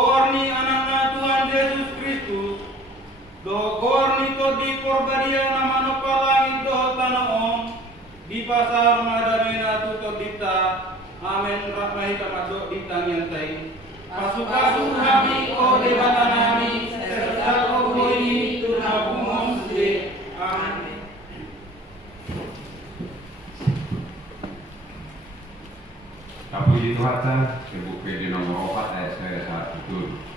korni anakna Tuhan Yesus Kristus, do korni to di korbadia nama no palangit do tanah om, di pasar madamena tu to dita, amen rahmahi tamadok ditang yantai. Pasu-pasu kami o dewata nami, serta o ini tunabumon sude. Amin. Puji Tuhan, Ibu PD nomor 4 ayat saya 1.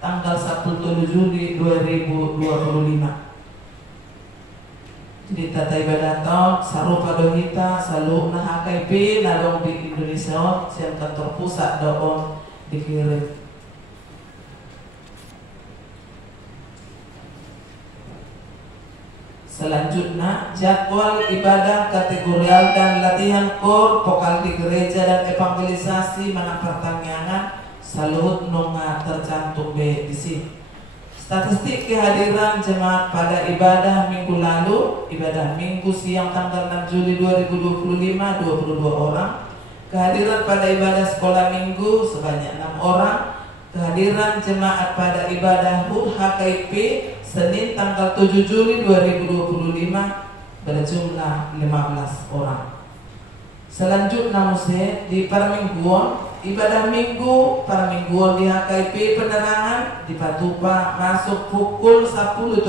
Tanggal 1 Juli 2025. Jadi tata ibadah tahun sarupa dohita selalu nah HKP nalong di Indonesia siang kantor pusat doon dikirim. Selanjutnya jadwal ibadah kategorial dan latihan kor vokal di gereja dan evangelisasi mana pertanyaan salut nunga tercantum di sini. Statistik kehadiran jemaat pada ibadah minggu lalu, ibadah minggu siang tanggal 6 Juli 2025 22 orang. Kehadiran pada ibadah sekolah minggu sebanyak 6 orang. Kehadiran jemaat pada ibadah HUT HKIP Senin tanggal 7 Juli 2025 berjumlah 15 orang. Selanjutnya di permingguan ibadah minggu permingguan di HKIP Penerangan di Patupa masuk pukul 10.30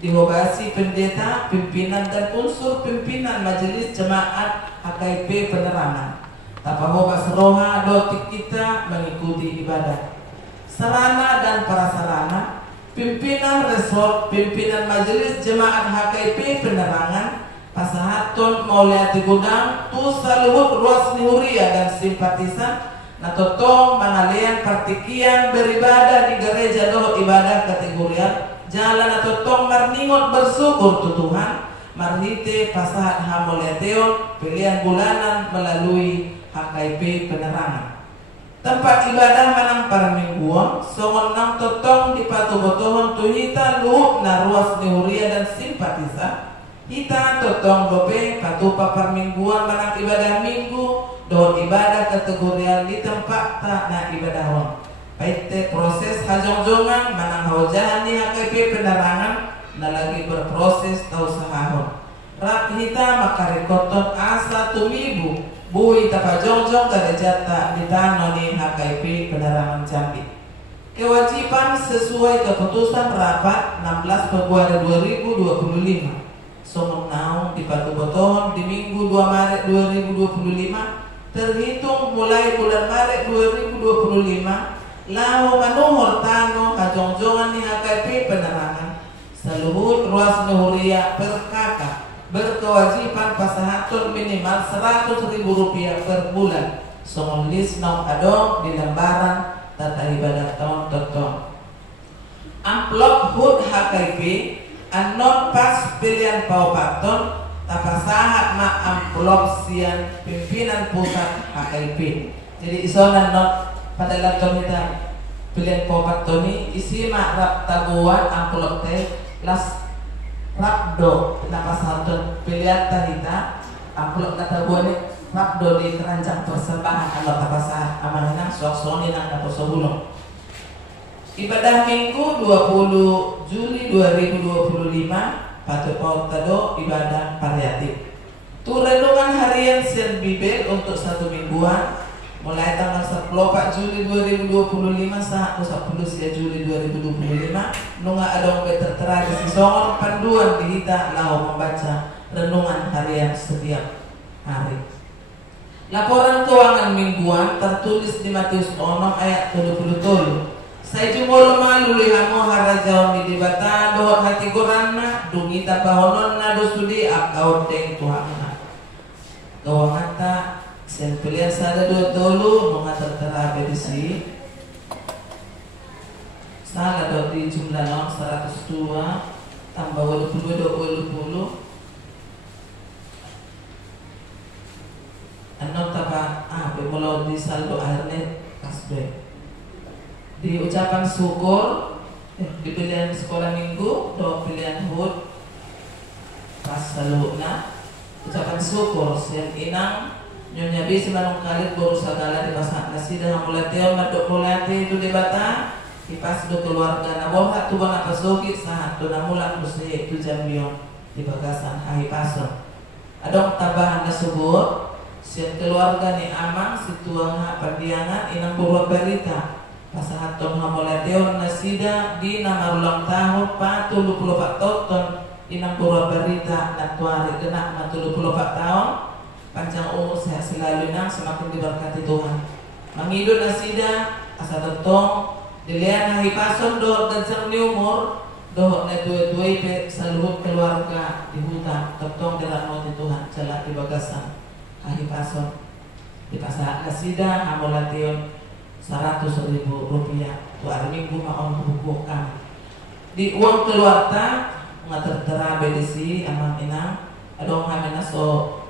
dihobasi pendeta, pimpinan dan unsur pimpinan majelis jemaat HKIP Penerangan. Tapahobas roha dotik kita mengikuti ibadah. Sarana dan prasarana pimpinan resort, pimpinan majelis jemaat HKIP Penerangan pasahaton mauliati gudang tu saluhut ruas nihuria dan simpatisan natotong mangalian partikian beribadah di gereja doh ibadah kategorial jalan natotong marningot bersyukur tu Tuhan marhite pasahat hamoliateon pilihan bulanan melalui HKIP Penerangan. Tempat ibadah manang permingguan songon nang totong di patubotohon tuhita luhut na ruas nihuria dan simpatisan kita totong dope patupa permingguan manang ibadah minggu don ibadah kategorial di tempat tak na ibadahon. Paite proses hajong-jongan manang haujahan di HKP Penerangan na lagi berproses tau sahahon. Rak hita makarekoton asa tumibu bui tapajong-jong karejata di tanah ni HKP Penerangan Jambi. Kewajiban sesuai keputusan rapat 16 Februari 2025. Somong naung di Patubotohon di Minggu 2 Maret 2025 terhitung mulai bulan Maret 2025 lahu manuhor tano kajongjongan ni HKP Penerangan seluruh ruas nuhuria perkaka berkewajiban pasahatun minimal Rp100.000 per bulan somong list nom adong di lembaran tata ibadah tahun totong amplop HUT HKP anon pas pilihan paupaton tapasahat ma amplop sian pimpinan pusat HKIP. Jadi isonan not pada laptop kita pilihan popat Tony isi mak rap taguan angkulok teh las rapdo napasarton pilihan tahita angkulok na taguan rapdo di keranjang persembahan Allah tapasa amanang suak-suak nang naposobulong. Ibadah Minggu 20 Juli 2025 patut pautado ibadah variatif. Tu renungan harian sian Bibel untuk 1 mingguan mulai tanggal 10 Juli 2025 saat 10 Juli 2025 nunga adong tertera di songon panduan dihita lau membaca renungan harian setiap hari. Laporan keuangan mingguan tertulis di Matius 6 ayat 30. Saya cuma malu lihamu harajaon di dibata dohot hati gorana dungita pahonon na dosudi akau teng Tuhanna. Keuangan tak sen pilihan sada dulu mengatur tertera bedisi. Salah dot di jumlah non 102 tambah 20 Anom tapa bemulau di saldo akhirnya kasbe. Di ucapan syukur di pilihan sekolah minggu do pilihan hud pas saluna ucapan syukur sen inang nyonya bis manung kalit baru sagala di pasak nasi dengan mulateo madok mulati itu debata di pas do keluarga na boha tu bang apa sogi sahat tu namulat musi itu jambion di bagasan ahi paso adong tambahan na subur sen keluarga ni amang situang pandiangan inang buruk berita pasahat tong hamulateo nasida di nama ulang tahun 34 tahun inang buruk berita natuari genak 34 tahun panjang umur sehat selalu nang semakin diberkati Tuhan. Mangidul nasida asa tetong dilian hari pason doh dan ni umur doh na dua-dua pe saluhut keluarga di hutan tetong dirano di Tuhan jalan di bagasan hari pason di pasar nasida amolation 100.000 rupiah tu hari minggu maon buku kami di uang keluarga ngatertera bedisi amang inang adong hamena so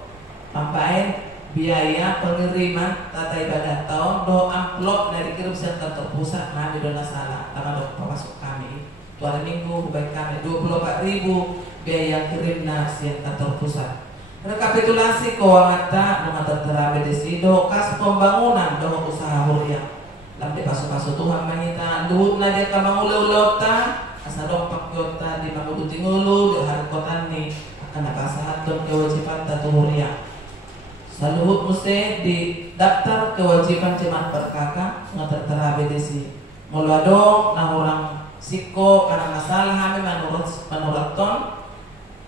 pampain biaya pengiriman tata ibadah tahun do amplop dari kirim serta terpusat kami dona salah karena do pemasuk kami tu hari minggu baik kami 24.000 biaya kirimna serta terpusat. Rekapitulasi keuangan tak mengatur bedisi do kas pembangunan do usaha huria lamde pasu-pasu Tuhan manita duhut na dia kamangulaw ta asa dong pakyota di manguduti ngulu di harkotan ni akan napasahat dong kewajiban tatu huria. Saluhut mesti di daftar kewajiban jemaat berkaka ngatertera bedesi mulado na orang siko karena masalah kami menurut ton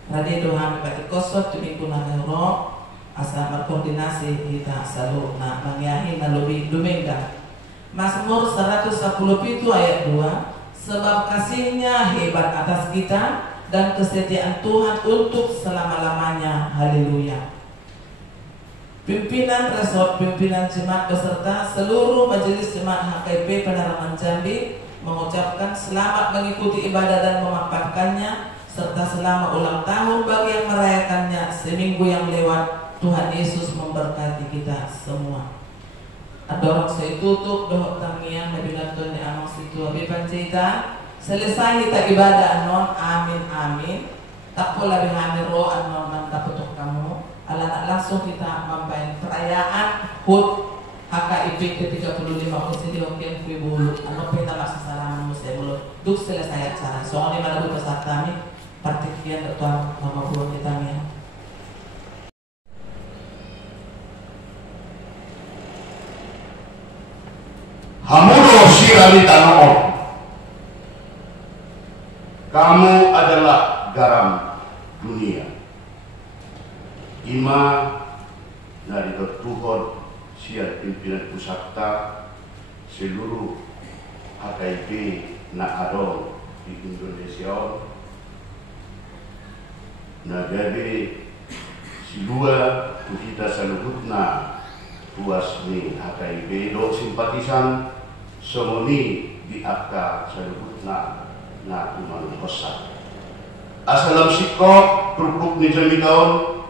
radi dohan bagi kosot di minggu na neuro asa berkoordinasi kita salu na mangyahin na lebih dumengga. Mazmur 110 ayat 2 sebab kasihnya hebat atas kita dan kesetiaan Tuhan untuk selama-lamanya. Haleluya. Pimpinan resort, pimpinan jemaat beserta seluruh majelis jemaat HKP Penerangan Jambi mengucapkan selamat mengikuti ibadah dan memakamkannya serta selama ulang tahun bagi yang merayakannya seminggu yang lewat. Tuhan Yesus memberkati kita semua. Adorong saya tutup doa tangian Nabi Tuhan yang amang situ abi pancita selesai kita ibadah non amin amin tak pula dengan roh anon mantap untuk kamu ala langsung kita membayang perayaan HUT HKIP ke-35 mesti diwakil kui bulu ano peta masa salam mesti bulu duk selesai acara soalnya malah peserta kami partikian Tuhan nama buat kita nih. Hamudo sirali tanoon. Kamu adalah garam dunia. Ima dari Tuhan siar pimpinan pusaka seluruh HKIP na adol di Indonesia. Na jadi silua kita saluhutna tuas ni HKIP do simpatisan somoni di akka saluhutna na tuman hosa. Asalam sikop truk ni jami kaon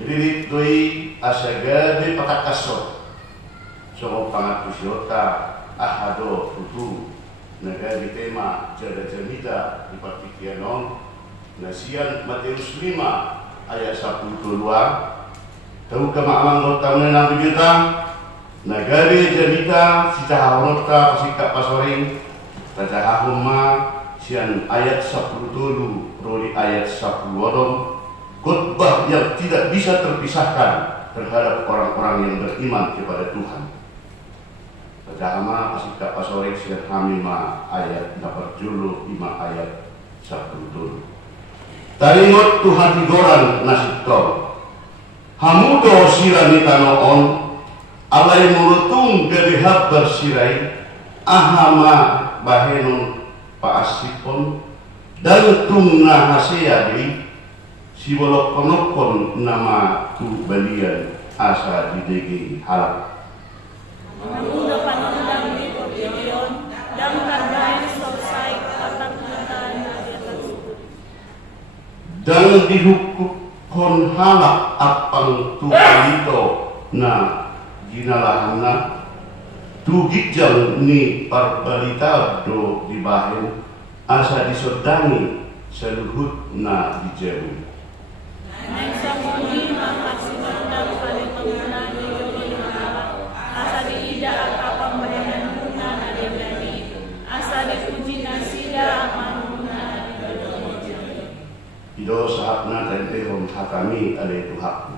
diri doi asagade patakasot. So pangat pusyota ahado tutu negari tema jada jamita di partikianon nasian Matius 5 ayat 10 luar tahu kemaalang nota menang bibita negari jamita sita harota pasikap pasoring taja huma sian ayat 10 roli ayat 10 wadom khotbah yang tidak bisa terpisahkan terhadap orang-orang yang beriman kepada Tuhan. Padahal masih tak pasore siang hamima ayat 85 ayat 10. Taringot Tuhan digoran nasib tol. Hamudo sirani tanoon alai mulutung gadihab bersirai ahama bahenon paasipon dan tungna haseadi si bolok-bolokon nama tu balian asa didegi halak. Menunda panundang di pavilion dan karbain selesai katakan dan dihukukon halak apang tu balito na ginalahana tu gijang ni parbalita do dibahen asa disodani seluhut na dijauh. Nang samuni makasiman dan paling pengguna di dunia asa diida apa pembayaran guna nadegani asa dipuji nasida amanuna Ido saatna tente hom hakami ale Tuhan.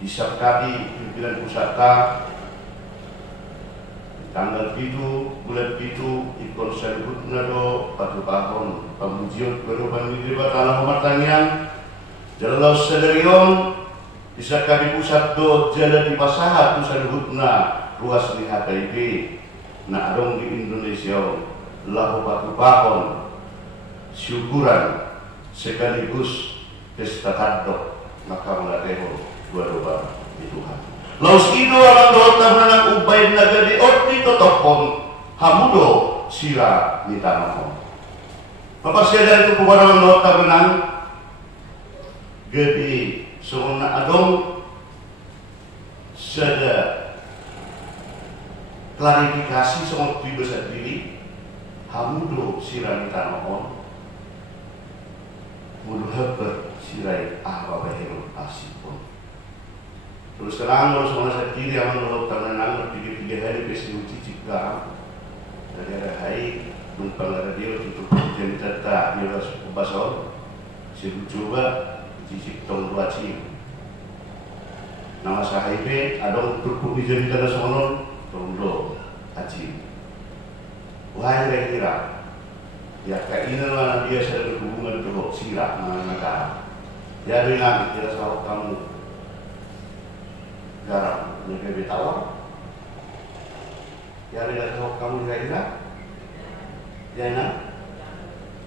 Disertai pimpinan pusaka tanggal 7 bulan 7 ikon sergut nado patu pahon pamujiot berupan di batala pemartanian jalan sederion disertai pusat do jalan di pasahat tu sergutna ruas di HKIP na adong di Indonesia lahu patu pahon syukuran sekaligus pesta tadok maka melateho dua doa di Tuhan. Laus ido alang dota menang ubay naga di orti totopon hamudo sira mitanohon. Papasya dari itu kepada dota menang gede sona adong sada klarifikasi sama besar diri hamudo sira mitanohon mudo hebat sirai apa bahero asipon. Terus terang harus mengasah diri aman kalau tangan berpikir-pikir hari pasti uji jika dari ada hari numpang radio tutup jam tata dia harus basol saya coba uji tong ruaci nama sahibe ada untuk bumi jadi kada sonon tongdo aci wahai kira ya keinginan dia sudah berhubungan dengan sirah mana ya dengan jelas kalau kamu garam lebih tawar ya lihat kalau kamu kira ya nak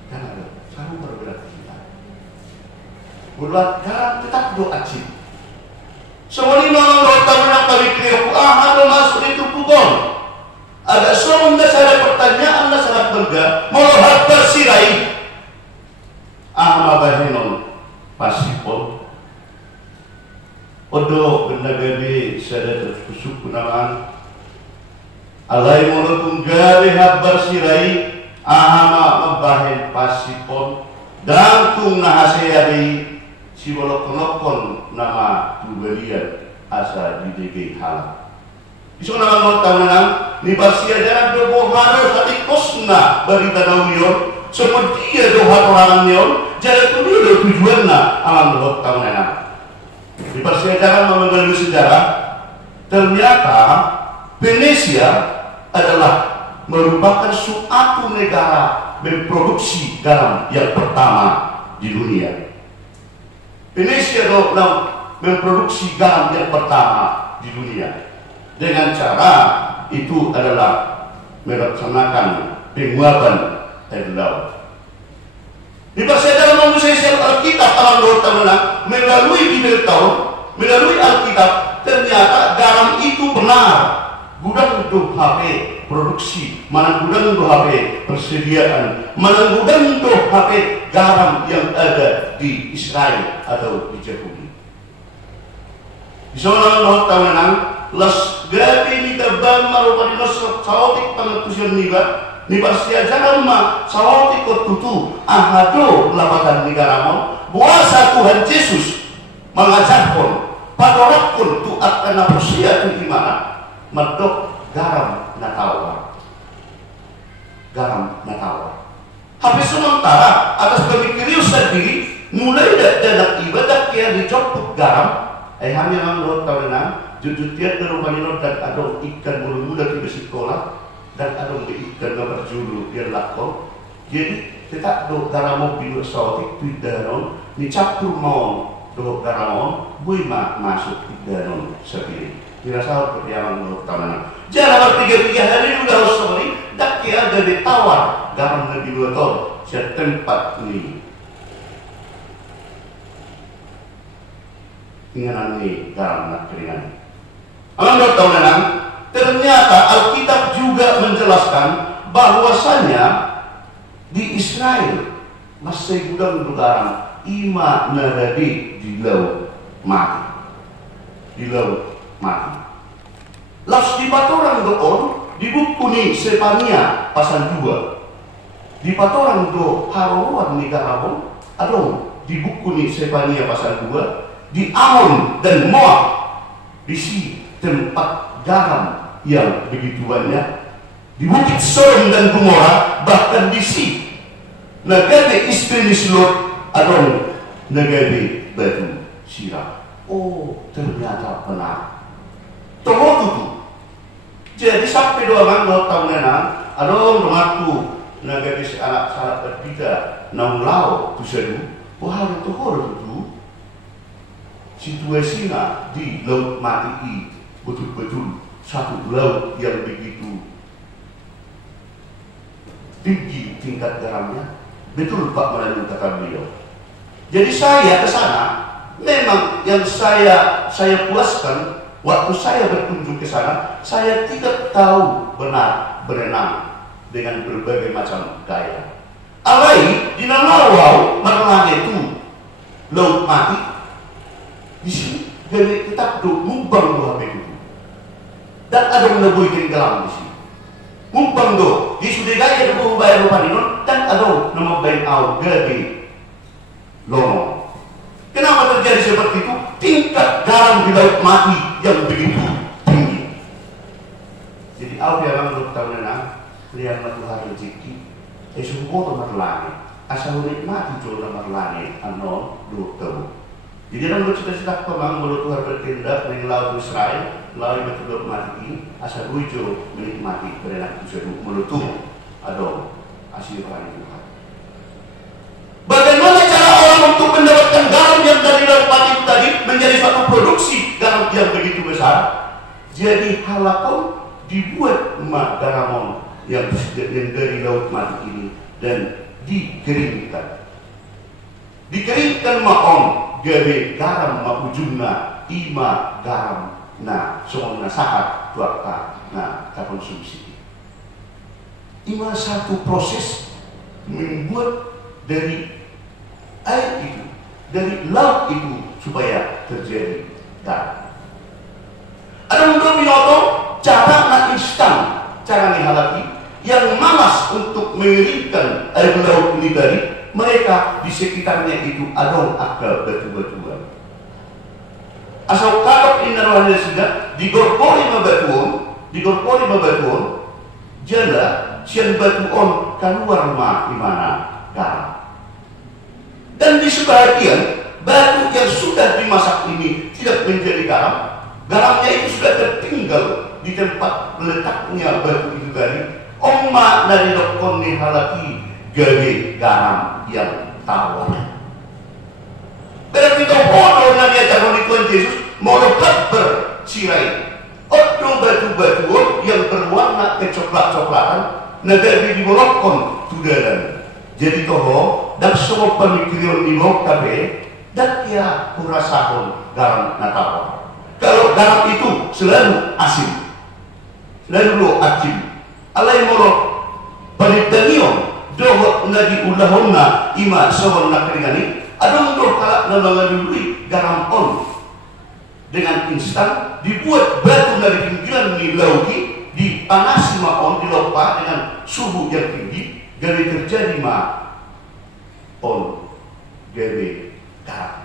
kan ada kamu berbeda kita buat garam tetap doa cip semua ini orang tahu nak kali kira ada masuk itu pukul ada semua ada pertanyaan sangat berga mau harta sirai bahenon pasipon odo benda gede sada terkusuk kunalan alai mulu tunggari habar sirai ahama membahen pasipon dan tung nahaseyari si wolok-wolokon nama tubelian asa di DG halak. Iso nama nota menang ni barsia jarak do boharo tadi kosna berita daunion seperti dia do hatorangan nion jarak tu dia do tujuanna alam do tahunan. Di barsia jarak mengenal sejarah ternyata Venesia adalah merupakan suatu negara memproduksi garam yang pertama di dunia. Venesia memproduksi garam yang pertama di dunia dengan cara itu adalah melaksanakan penguapan air laut. Di bahasa dalam manusia Alkitab alam laut tanah melalui Bibel tahun, melalui Alkitab ternyata garam itu benar gudang untuk HP produksi, mana gudang untuk HP persediaan, mana gudang untuk HP garam yang ada di Israel atau di Yahudi. Di sana laut tanah las gabi ni terbang marupa di nos saotik pengetusian niba sia jangan ma saotik ko tutu ahado lapatan nigaramon buasa Tuhan Yesus mengajarkan padorakun tu akan napusia tu imana medok garam natawa habis sementara atas pemikirius sendiri mulai dari ibadah kia dicopuk garam hanya menurut tahunan jujur dia terupanya dan ada ikan mula-mula di sekolah dan ada ikan yang berjulu dia lakon jadi kita do garamon bilu saotik pidanon ni campur mau do garamon buima masuk pidanon sendiri dirasa perjalanan menurut tahunan jalan tiga hari udah sorry dak kia ada ditawar garam lebih dua tahun setempat ini inganan ni garam nak keringan. Alam tahunan ternyata Alkitab juga menjelaskan bahwasanya di Israel masih gudang garam ima naradi di laut mati. Las di Patorang doon di buku ni Sepania pasal 2 di Patorang do haruan ni garabon adong di buku ni Sepania pasal 2 di Amon dan Moab di sini tempat garam yang begitu banyak di Bukit Sodom dan Gomora bahkan di sini negara istri Lot adong negara batu sirah. Oh ternyata benar tunggu tuh jadi sampai 2 tahunan adong rumahku negara si anak salah berbeda naulau tu seru wah itu horor tu situasinya di laut mati betul-betul satu laut yang begitu tinggi tingkat garamnya betul Pak melalui kata beliau. Jadi saya ke sana memang yang saya puaskan waktu saya berkunjung ke sana saya tidak tahu benar berenang dengan berbagai macam gaya. Alai di Nanawau Marlange itu laut mati di sini dari tetap mumbang do HP itu dan ada menebui tenggelam di sini mumbang do di sudah gaya do bayar rupa dinon dan ada nama bayi au gede lono. Kenapa terjadi seperti itu? Tingkat garam di laut mati yang begitu tinggi. Jadi au yang menurut tahunan lihat Tuhan rezeki semua tempat langit asal nikmati jodoh tempat langit ano do tahu. Jadi dalam cita-cita kemang mulut Tuhan bertindak dengan laut Israel, laut yang betul mati, asal ujo menikmati berenang itu mulut Tuhan, ada hasil orang Tuhan. Bagaimana cara orang untuk mendapatkan garam yang dari laut mati itu tadi menjadi suatu produksi garam yang begitu besar? Jadi halakon dibuat garamon yang dari laut mati ini dan dikeringkan. Dikeringkan maon gawe garam ma ujungna ima garam na semuanya sahat tuaka na konsumsi. Ima satu proses membuat dari air itu, dari laut itu supaya terjadi garam. Ada untuk bioto cara na instan, cara halaki yang malas untuk mengirimkan air laut ini tadi, mereka di sekitarnya itu ada akal batu-batuan. Asal kadok ini naruhannya sudah digorpori mabatuon, jala sian batuon keluar imana garam. Dan di sebagian batu yang sudah dimasak ini tidak menjadi garam, garamnya itu sudah tertinggal di tempat letaknya batu itu tadi. Omma dari dokon ni halaki gede garam yang tawar. Berarti kita bodoh nabi ajaran Tuhan Yesus molokat bersirai. Odo batu-batu yang berwarna kecoklat-coklatan negara dibolokon tudalan. Jadi toho dan semua pemikiran di bawah kabe dan dia kurasahon garam natawar. Kalau garam itu selalu asin, selalu acim. Alai moro panitanion doho nadi ulahonna ima sawon nakringani adong do kala nalangadului garam on dengan instan dibuat batu dari pinggiran di lauki dipanasi maon dilopa dengan suhu yang tinggi jadi terjadi on gede garam.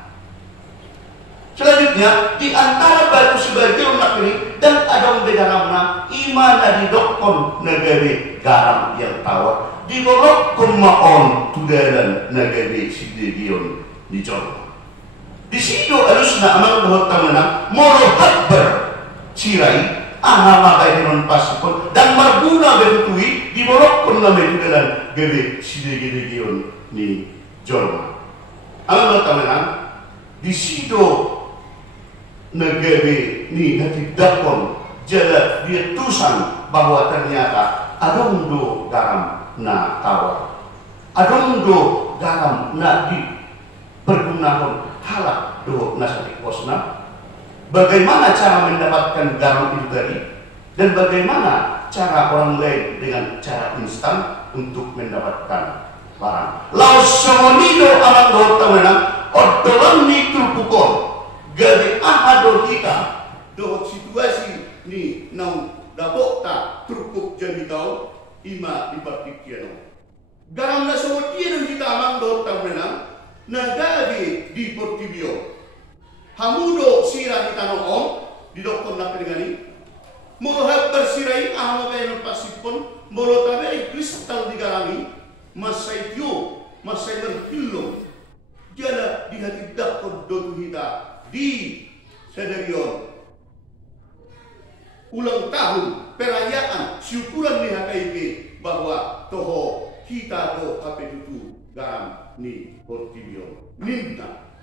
Selanjutnya di antara batu sebagai nakri dan adong garamna iman dari dokon negeri garam yang tawar dibolok maon tudalan negeri sidegion di Jawa. Di situ alusna amal dohot tamanang moro hakbar sirai ahama kairon pasipon dan marguna betutui dibolok nama tudalan negeri sidegion di Jawa. Amal dohot tamanang di situ negeri ni hati dakon jala dia tusan bahwa ternyata adong garam na tawar, adong garam na dipergunakan halak do nasati kosna. Bagaimana cara mendapatkan garam itu tadi dan bagaimana cara orang lain dengan cara instan untuk mendapatkan barang. Laos somonido alang do tamanang odolan ni tulpukon gade ahado kita do situasi ni nau dapok ta trukuk jadi kau ima di partikiano garam na so tieno kita amang do tamena na gade di portibio hamudo sira kita no om di dokon na peningani molo hab bersirai ahamo kayo pasipon molo taberi kristal di garami masai tio masai berpilong jala di hati dakon do kita di Sederion ulang tahun perayaan syukuran ni HKIP bahwa toho kita do HP itu garam ni Portibio minta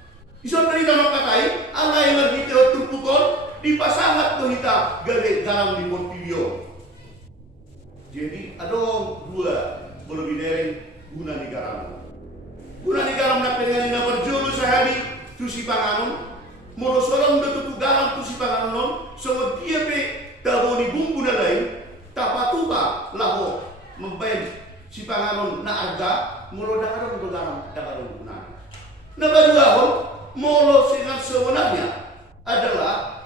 iso dari nama katai alai mergiteo tupukon di pasangat to kita gade garam di Portibio. Jadi ada dua berbidereng guna ni garam na pengen na berjulu sehari tusi panganon molo sorong betutu garam tu si panganon so dia pe daboni bumbu na lain tapatuka laho membayar si panganon na arga molo dakaro do garam dakaro guna na baduahon molo dengan sebenarnya adalah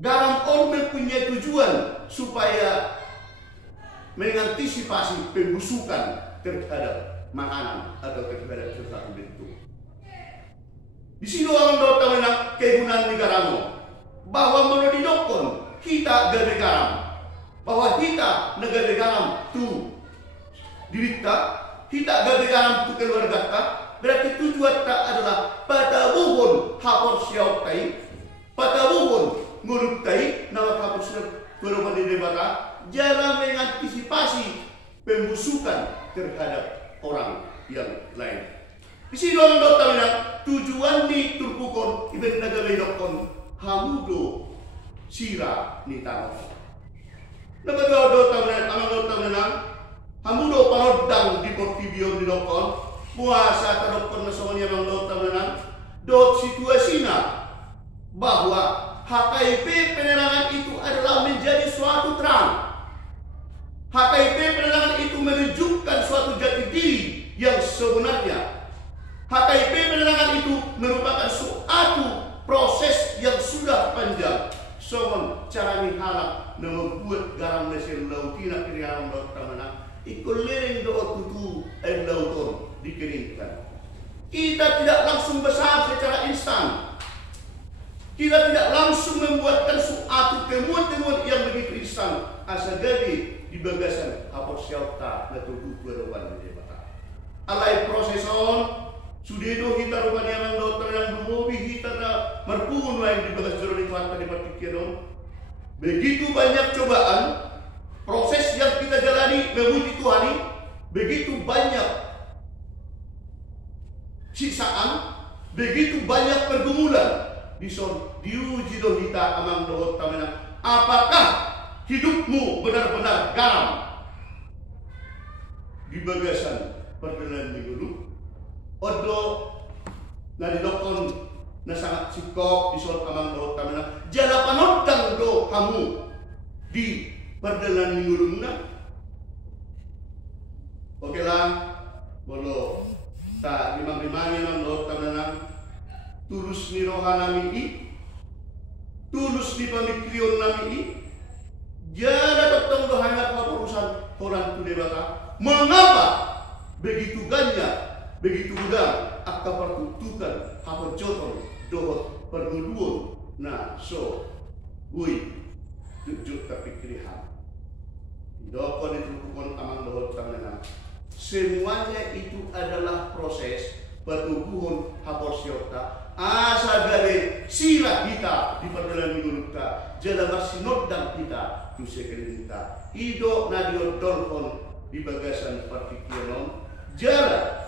garam on mempunyai tujuan supaya mengantisipasi pembusukan terhadap makanan atau terhadap sesuatu bentuk. Di sini orang do tahu kegunaan ni garam bahwa menodidokon kita gade garam bahwa kita negara garam tu dirita kita gade garam tu keluarga ta berarti tujuan ta adalah pada buhun hapor siau tai pada buhun ngurut tai nama hapor siau berubah di debata jalan mengantisipasi pembusukan terhadap orang yang lain. Di sini orang do tahu tujuan ni turpukon iben negara dokon hamudo sira ni tanah. Negara do tahu amang do tahu hamudo parodang di Portibio di dokon puasa tadokon nasomani amang do tahu do situasinya bahwa HKIP penerangan itu adalah menjadi suatu terang. HKIP penerangan itu menunjukkan suatu jati diri yang sebenarnya. HKIP penerangan itu merupakan suatu proses yang sudah panjang. Soal cara mengharap membuat garam nasi lautina ikut lereng doa tutu air lauton dikeringkan. Kita tidak langsung besar secara instan. Kita tidak langsung membuatkan suatu temuan-temuan yang begitu instan. Asa gadi di bagasan hapus syauta na tutu kuarawan di mata. Alai proseson sudedo kita rupanya mang dokter yang dumobi kita na marpungun lain di bagas jero di mata di partikiron. Begitu banyak cobaan, proses yang kita jalani memuji Tuhan, begitu banyak siksaan, begitu banyak pergumulan. Diuji doh kita amang dohot tamenang. Apakah hidupmu benar-benar garam di bagasan perkenalan minggu? Odo nadidokon na sangat sikop di soal amang dohot tamenang. Jala panodang do kamu di perkenalan minggu na. Oke lah, bolo tak limang-limangnya amang dohot tamenang. Tulus ni rohana nami, tulus di pamikiran nami, jada totong dohanya urusan orang tu debata. Mengapa begitu banyak, begitu mudah akka pertutukan apa joton dohot pernuduan. Nah, so, ui, tujuh kepikirihan. Dokon itu pun amang dohot tangan. Semuanya itu adalah proses pertumbuhan hapus syauta. Asa dari sila kita di perjalanan minggu kita, jala bersinodang kita, tu sekali kita. Ido nadio dolpon di bagasan partikiron, jala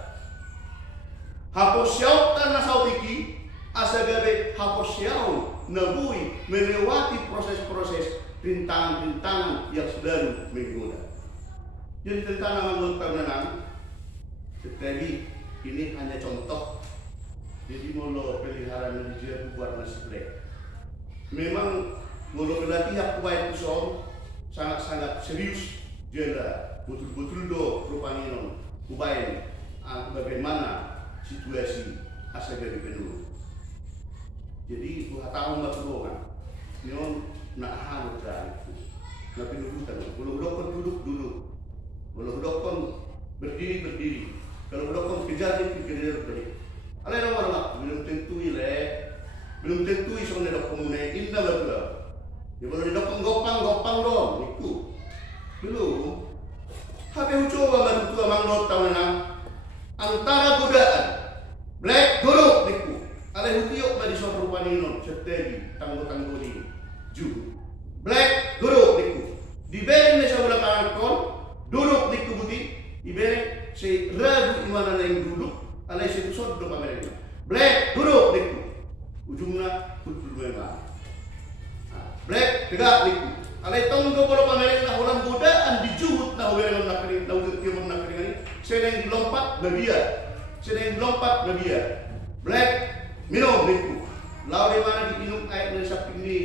hapus syauta na sautiki, asa dari hapus syau nabui melewati proses-proses rintangan-rintangan yang selalu menggoda. Jadi tentang menurut tangan, tadi ini hanya contoh. Jadi molo peliharaan religius buat nasibek. Memang molo pelatihan kuai kuson sangat-sangat serius. Jela betul-betul do rupanya kubai bagaimana situasi asa dari penuh. Jadi buat tahun berhubungan. Nyon nak harus dari itu. Nak penurutan. Molo dokon duduk dulu. Molo dokon berdiri. Kalau dokon kejar kejar. Alay na wala belum tentu isong na komune inda betul. Di mana didokong gopang dong itu. Belum. Habe ucoba bantu amang dot tawanan antara godaan black guru niku. Alay hutiok ba di so rupanino setegi tanggo ni. Ju. Black guru niku. Diberen sa wala kangkon duduk niku buti. Diberen si ragu imana na yung duduk. Alay situ sod do pamereng. Black duduk niku. Ujungna kudu memang. Black tegak niku. Alay tonggo polo pamereng na orang godaan dijuhut na huwereng na kering, na huwereng na kering. Seneng lompat babia. Black minum niku. Lawan di mana diminum air dari saping ni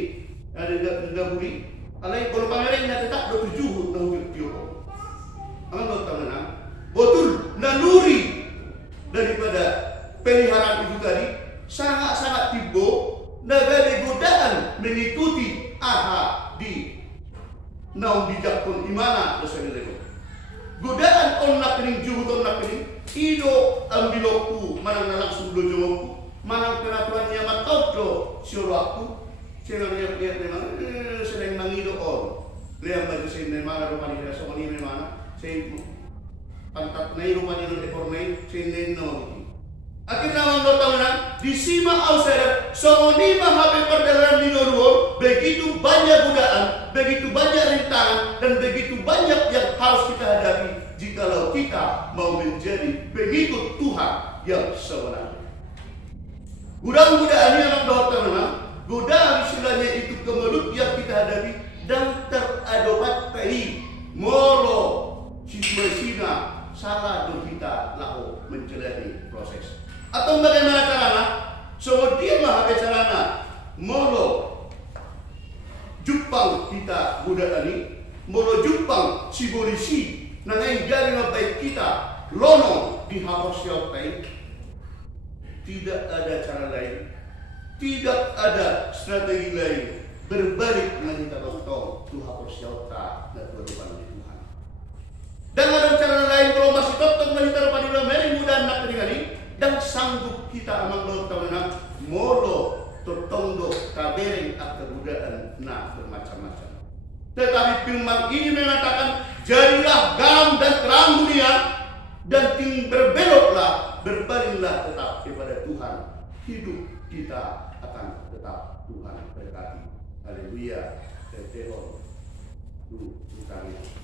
ada buri. Alay polo pamereng na tetap do dijuhut na huwereng. Aman do tamanang. Betul naluri daripada peliharaan itu tadi sangat-sangat tiba nagade godaan mengikuti aha di naung dijakun imana dosenilego godaan on nakening juhut on nakening ido ambiloku manang langsung dojoku manang peraturan yang matodo sioro aku senang lihat memang senang mangido on lihat baju sen memang rupanya tidak sama ni memang sen pantat nai rumah ni ekor nai sen no akhirnya orang tahunan disima ausera somoni mahape perjalanan minggu begitu banyak godaan, begitu banyak rintangan dan begitu banyak yang harus kita hadapi jikalau kita mau menjadi pengikut Tuhan yang sebenarnya. Godaan yang tahunan, godaan istilahnya itu kemelut yang kita hadapi dan teradopatai molo situasinya salah do kita lahu menjalani proses. Atau bagaimana caranya? So dia maha caranya molo jupang kita godaan ini, molo jupang sibolisi nangai gari baik kita lono di hapus syautai. Tidak ada cara lain, tidak ada strategi lain berbalik dengan kita tolong tu hapus syauta dan berdepan di Tuhan. Dan ada cara lain kalau masih tetap menghitara pada meri muda nak tinggali dan sanggup kita amang lo tahunan molo totondo kabering atau budaan na bermacam-macam. Tetapi firman ini mengatakan jadilah garam dan terang dunia dan berbeloklah berpalinglah tetap kepada Tuhan. Hidup kita akan tetap Tuhan berkati. Haleluya. Tertehon. Dulu kami.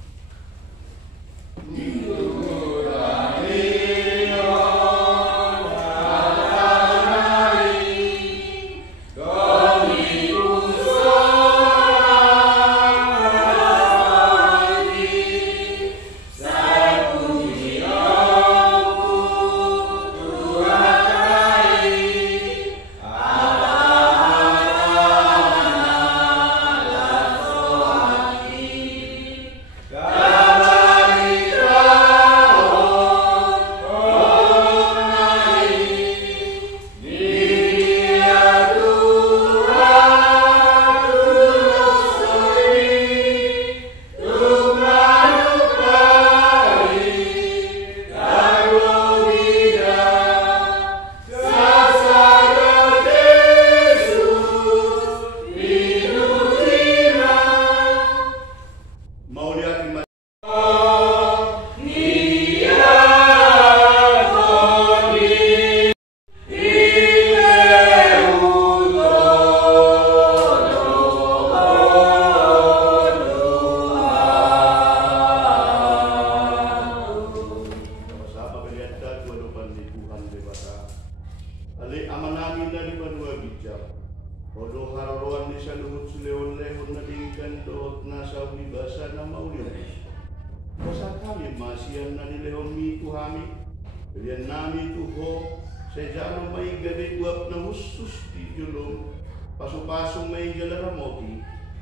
Pasupasong may galaramo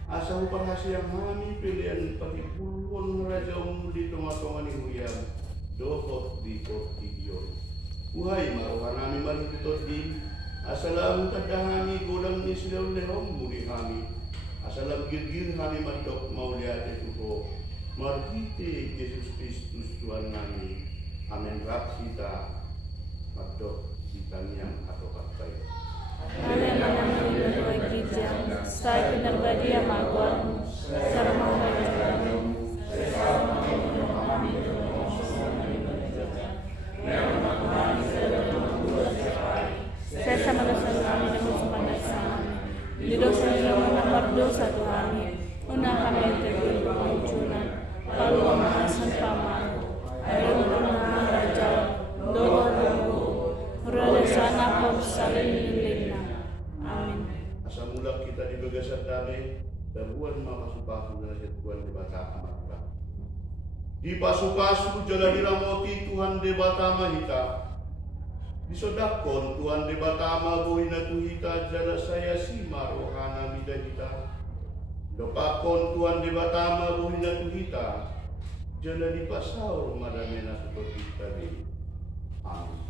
asa upahasiyang hami pilihan pagipulwon raja dito matongan ni huyang dohot di portigyon. Uhay maruhan nami maritot din asalam tadahami golang ni silaw lehom muli kami asalam girgir kami madok mauliate tuho marhite Yesus Kristus Tuhan nami amin rap kita madok kita niyang atau patay. Amin bagi jam, saya benar bagi yang maguan, saya mau saya sama dosa kami dan musuh sama. Di dosa yang menambah dosa kami, undang kami terjun kemunculan, lalu mengasan paman, air menang raja, doa nunggu, rada sana pun saling Asamulak kita di bagasan damai daruan makasupasu dan setuan debata amatlah. Di pasu-pasu jaga diramoti Tuhan debata mahita. Disodakon Tuhan debata mabuhina tuhita jala saya sima rohana midahita. Dopakon Tuhan debata mabuhina tuhita jala di pasaur madamena seperti tadi. Amin.